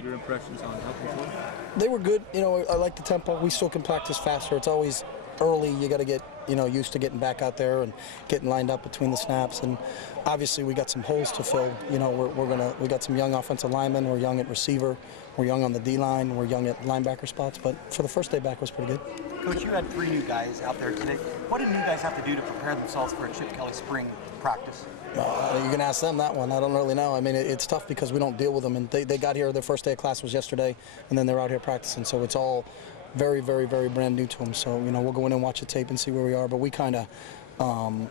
Your impressions on Helping Floyd? They were good. You know, I like the tempo. We still can practice faster. It's always early. You got to get, you know, used to getting back out there and getting lined up between the snaps. And obviously we got some holes to fill. You know, we got some young offensive linemen. We're young at receiver. We're young on the D-line. We're young at linebacker spots. But for the first day back, it was pretty good. Coach, you had 3 new guys out there today. What did new guys have to do to prepare themselves for a Chip Kelly spring practice? You can ask them that one. I don't really know. I mean, it's tough because we don't deal with them. And they got here, their first day of class was yesterday, and then they're out here practicing. So it's all very, very, very brand new to them. So, you know, we'll go in and watch the tape and see where we are. But we kind of,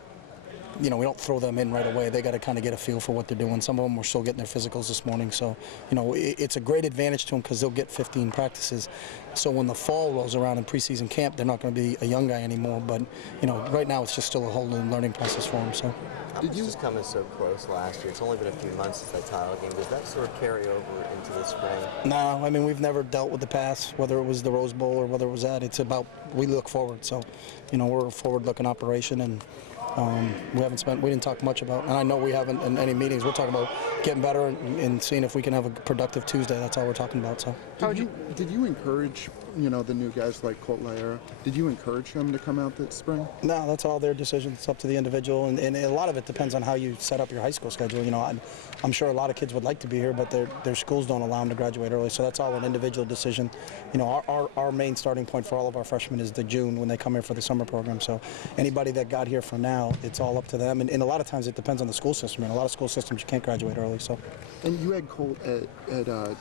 you know, we don't throw them in right away. They got to kind of get a feel for what they're doing. Some of them were still getting their physicals this morning. So, you know, it's a great advantage to them because they'll get 15 practices. So when the fall rolls around in preseason camp, they're not going to be a young guy anymore. But, you know, right now it's just still a whole new learning process for them. So. Did you just come in so close last year? It's only been a few months since that title game. Does that sort of carry over into the spring? No, I mean, we've never dealt with the past, whether it was the Rose Bowl or whether it was that. It's about, we look forward. So, you know, we're a forward-looking operation, and we didn't talk much about, and I know we haven't in any meetings. We're talking about getting better and seeing if we can have a productive Tuesday. That's all we're talking about. So. Did you encourage, you know, the new guys like Colt Laera? Did you encourage them to come out this spring? No, that's all their decision. It's up to the individual, and a lot of it depends on how you set up your high school schedule. You know, I'm sure a lot of kids would like to be here, but their schools don't allow them to graduate early. So that's all an individual decision. You know, our main starting point for all of our freshmen is the June when they come here for the summer program. So anybody that got here for now, it's all up to them. And a lot of times it depends on the school system. In a lot of school systems, you can't graduate early. So. And you had Colt at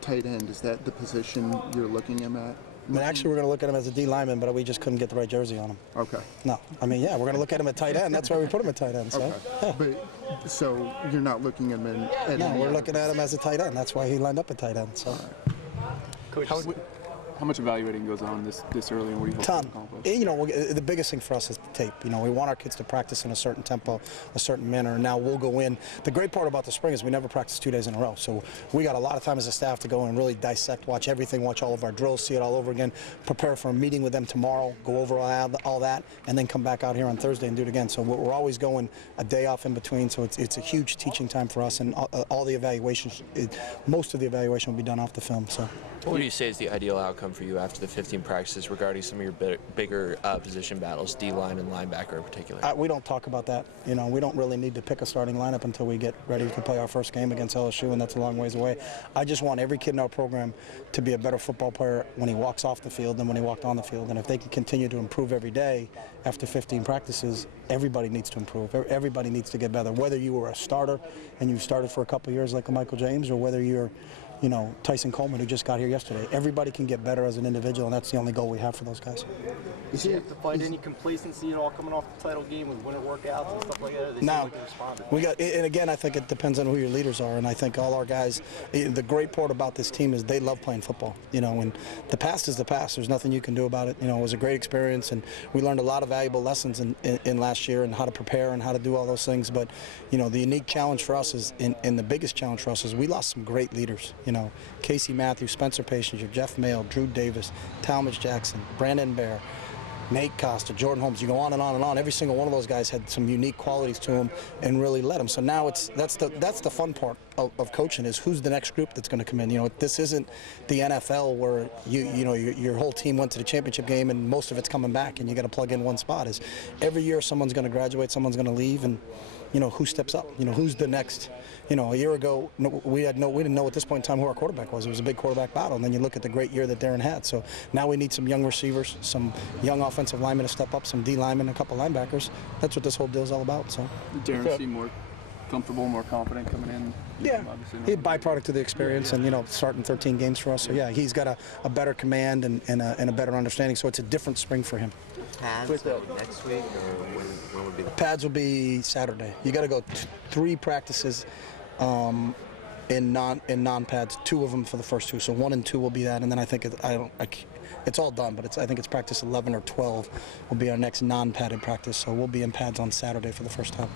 tight end. Is that the position you're looking him at? I mean, actually, we're going to look at him as a D lineman, but we just couldn't get the right jersey on him. Okay. No, I mean, yeah, we're going to look at him at tight end. That's why we put him at tight end. So. Okay. Yeah. But so you're not looking at him at No, we're looking at him as a tight end. That's why he lined up at tight end. So. Coach, how much evaluating goes on this early, and what do you hope to accomplish? You know, the biggest thing for us is the tape. You know, we want our kids to practice in a certain tempo, a certain manner, and now we'll go in. The great part about the spring is we never practice 2 days in a row, so we got a lot of time as a staff to go and really dissect, watch everything, watch all of our drills, see it all over again, prepare for a meeting with them tomorrow, go over all that, and then come back out here on Thursday and do it again. So we're always going a day off in between, so it's a huge teaching time for us, and all the evaluations, most of the evaluation will be done off the film. So. What would you say is the ideal outcome for you after the 15 practices regarding some of your bigger position battles, D-line and linebacker in particular? We don't talk about that. You know, we don't really need to pick a starting lineup until we get ready to play our first game against LSU, and that's a long ways away. I just want every kid in our program to be a better football player when he walks off the field than when he walked on the field. And if they can continue to improve every day after 15 practices, everybody needs to improve. Everybody needs to get better. Whether you were a starter and you started for a couple of years like a Michael James, or whether you're, you know, Tyson Coleman, who just got here yesterday. Everybody can get better as an individual, and that's the only goal we have for those guys. Did you have to find any complacency at all coming off the title game with winter workouts and stuff like that? No, and again, I think it depends on who your leaders are, and I think all our guys, the great part about this team is they love playing football, you know, and the past is the past. There's nothing you can do about it. You know, it was a great experience, and we learned a lot of valuable lessons in last year and how to prepare and how to do all those things, but, you know, the unique challenge for us is, and the biggest challenge for us is we lost some great leaders, you know, Casey Matthews, Spencer Patience, Jeff Mayle, Drew Davis, Talmadge Jackson, Brandon Bear, Nate Costa, Jordan Holmes. You go on and on and on. Every single one of those guys had some unique qualities to them and really led them. So now that's the fun part of coaching, is who's the next group that's going to come in. You know, this isn't the NFL where you know your whole team went to the championship game and most of it's coming back and you got to plug in one spot. Is every year someone's going to graduate, someone's going to leave, and you know, who steps up? You know, who's the next? You know, a year ago, we didn't know at this point in time who our quarterback was. It was a big quarterback battle, and then you look at the great year that Darren had. So now we need some young receivers, some young offensive linemen to step up, some D linemen, a couple linebackers. That's what this whole deal's all about. So. Darren seemed more comfortable, more confident coming in. Yeah, he's a byproduct of the experience, and you know, starting 13 games for us. So yeah, he's got a better command and a better understanding. So it's a different spring for him. Pads next week, or when would be the pads? Will be Saturday. You got to go 3 practices in non-pads, 2 of them for the first 2. So 1 and 2 will be that, and then I think it's all done, but I think it's practice 11 or 12 will be our next non-padded practice. So we'll be in pads on Saturday for the first time.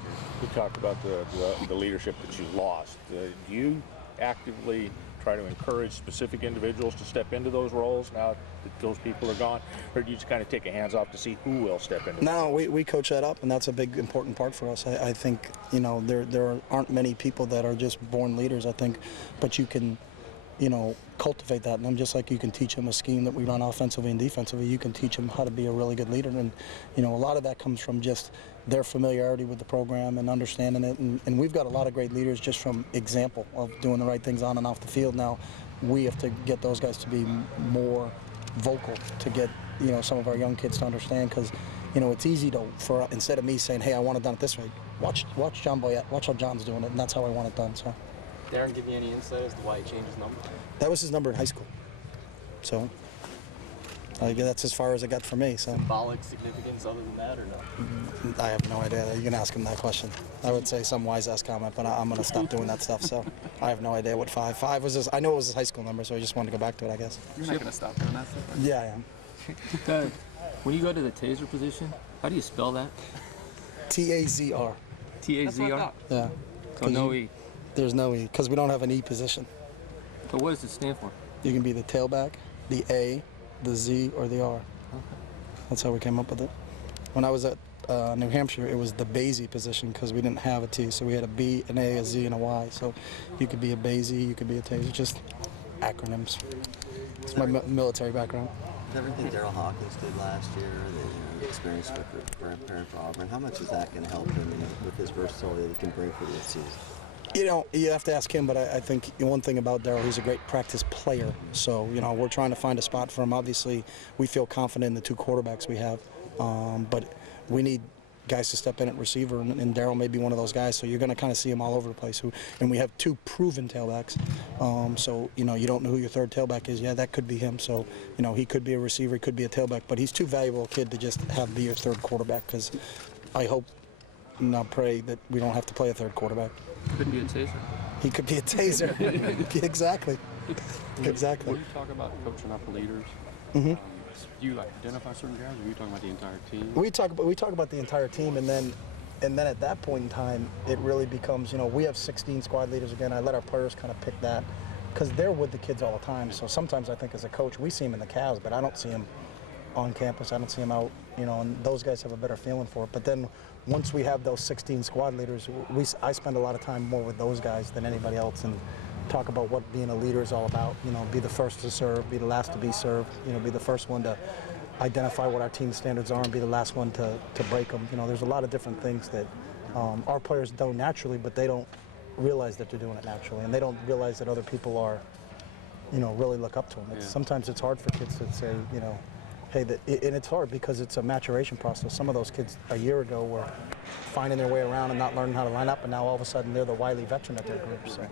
We talked about the leadership that you lost. Do you actively try to encourage specific individuals to step into those roles now that those people are gone, or do you just kind of take a hands off to see who will step into? No, we coach that up, and that's a big important part for us. I think, you know, there aren't many people that are just born leaders, I think, but you can cultivate that in them, just like you can teach them a scheme that we run offensively and defensively. You can teach them how to be a really good leader, and a lot of that comes from just their familiarity with the program and understanding it. And we've got a lot of great leaders just from example of doing the right things on and off the field. Now we have to get those guys to be more vocal to get some of our young kids to understand, because it's easy for instead of me saying, hey, I want it done it this way, watch John Boyette, watch how John's doing it, and that's how I want it done. So Darren, give you any insight as to why he changed his number? that was his number in high school, so that's as far as it got for me. So Symbolic significance other than that, or no? I have no idea. You can ask him that question. I would say some wise-ass comment, but I'm going to stop doing that stuff. So I have no idea what 5 was. I know it was his high school number, so I just wanted to go back to it, I guess. You're not gonna stop doing that stuff. Yeah, I am. When you go to the taser position, how do you spell that? TAZR. T-A-Z-R? Yeah. So no E. There's no E, because we don't have an E position. But what does it stand for? You can be the tailback, the A, the Z, or the R. That's how we came up with it. When I was at New Hampshire, it was the Basie position because we didn't have a T, so we had a B, an A, a Z, and a Y. So you could be a Basie, you could be a taser, just acronyms. It's my military background. With everything Daryl Hawkins did last year, the experience with preparing for Auburn, how much is that going to help him with his versatility that he can bring for this season? You have to ask him, but I think one thing about Daryl, he's a great practice player. So, we're trying to find a spot for him. Obviously, we feel confident in the 2 quarterbacks we have, but we need guys to step in at receiver, and Daryl may be one of those guys. So you're going to kind of see him all over the place. And we have 2 proven tailbacks. So, you don't know who your third tailback is. Yeah, that could be him. So, he could be a receiver, he could be a tailback, but he's too valuable a kid to just be your third quarterback, because I hope and I pray that we don't have to play a third quarterback. Could be a taser. He could be a taser. Exactly. Exactly. When you talk about coaching up leaders, Mm-hmm. do you identify certain guys, or are you talking about the entire team? We talk about the entire team, and then at that point in time, it really becomes, we have 16 squad leaders again. I let our players kind of pick that, because they're with the kids all the time. So sometimes I think as a coach, we see them in the Cavs, but I don't see them on campus. I don't see them out, and those guys have a better feeling for it. But then once we have those 16 squad leaders, I spend a lot of time more with those guys than anybody else, and talk about what being a leader is all about. Be the first to serve, be the last to be served, be the first one to identify what our team standards are and be the last one to break them. There's a lot of different things that our players do naturally, but they don't realize that they're doing it naturally, and they don't realize that other people are, really look up to them. Sometimes it's hard for kids to say, hey, and it's hard because it's a maturation process. Some of those kids a year ago were finding their way around and not learning how to line up, and now all of a sudden they're the wily veteran at their group. So.